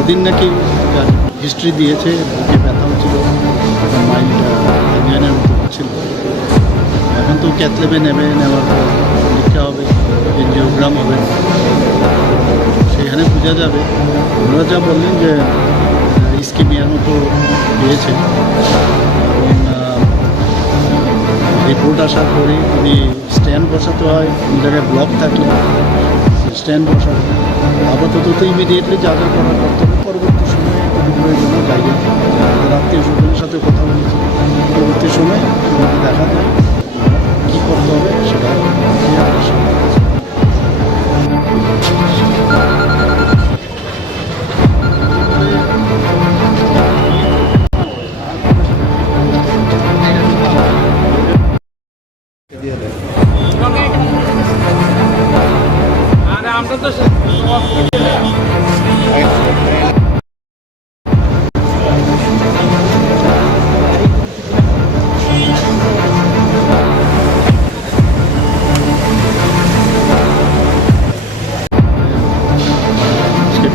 কদিন নাকি হিস্ট্রি দিয়েছে বুকে ব্যথা হচ্ছিল মাইন্ড ইঞ্জিনের মতো হচ্ছিল এখন তো ক্যাথলেবে নেবে, নেওয়ার পর পরীক্ষা হবে এনজিওগ্রাম হবে। সেখানে বোঝা যাবে। ওনারা যা বললেন যে স্কিমিয়ার মতো দিয়েছে। রিপোর্ট আসার পরে যদি স্ট্যান্ড বসাতে হয়, কোন জায়গায় ব্লক থাকলে স্ট্যান্ড বসাবে। আপাতত তো ইমিডিয়েটলি যা যা করার করতে আর আমরা তো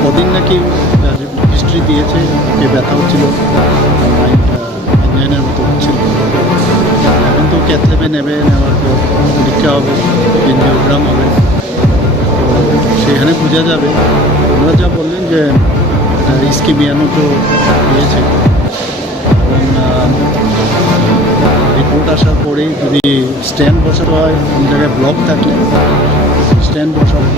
কদিন নাকি হিস্ট্রি দিয়েছে বুকে ব্যথা হচ্ছিল ক্যাথলেবে নেবে নেওয়ার পর পরীক্ষা হবে এনজিওগ্রাম হবে। সেখানে বোঝা যাবে। ওনারা যা বললেন যে স্কিমিয়ার তো দিয়েছে। রিপোর্ট আসার পরেই যদি স্ট্যান্ড বসাতে হয় কোন জায়গায় ব্লক থাকলে স্ট্যান্ড বসাবে।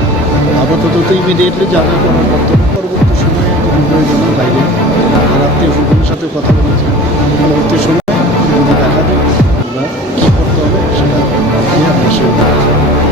আপাতত তো ইমিডিয়েটলি যা যা করার করতে হবে পরবর্তী সময়ে প্রয়োজন বাইরে। আত্মীয় স্বজনের সাথে কথা বলেছি। পরবর্তী সময়ে, দেখা যায় আমরা কী করতে হবে সেটা নিয়ে আমরা সেভাবে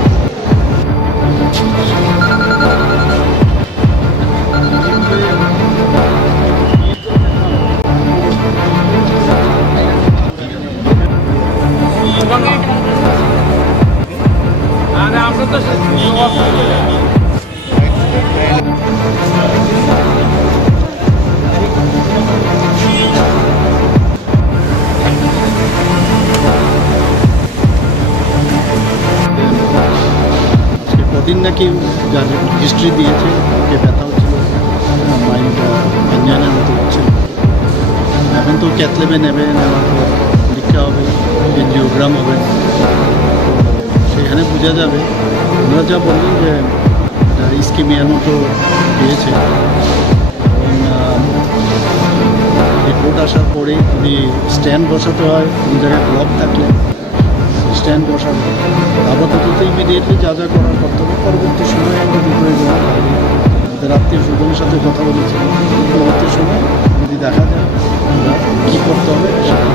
কদিন নাকি যার হিস্ট্রি দিয়েছে ওকে ব্যথা হচ্ছিল মাইন্ড ইঞ্জিনের মতো হচ্ছিল। এখন তো ক্যাথলেবে নেবে, নেওয়ার পর পরীক্ষা হবে এনজিওগ্রাম হবে। সেখানে বোঝা যাবে, ওনারা যা বললেন যে স্কিমিয়ার মতো পেয়েছে। রিপোর্ট আসার পরে উনি স্ট্যান্ড বসাতে হয় কোন জায়গায় ব্লক থাকলে স্ট্যান্ড বসানো আপাতত ইমিডিয়েটলি যা যা করার কর্তব্য, পরবর্তী সময়ে যদি প্রয়োজন আমাদের আত্মীয় স্বজনের সাথে কথা বলেছি। পরবর্তী সময় যদি দেখা যায় কী করতে হবে, সেটা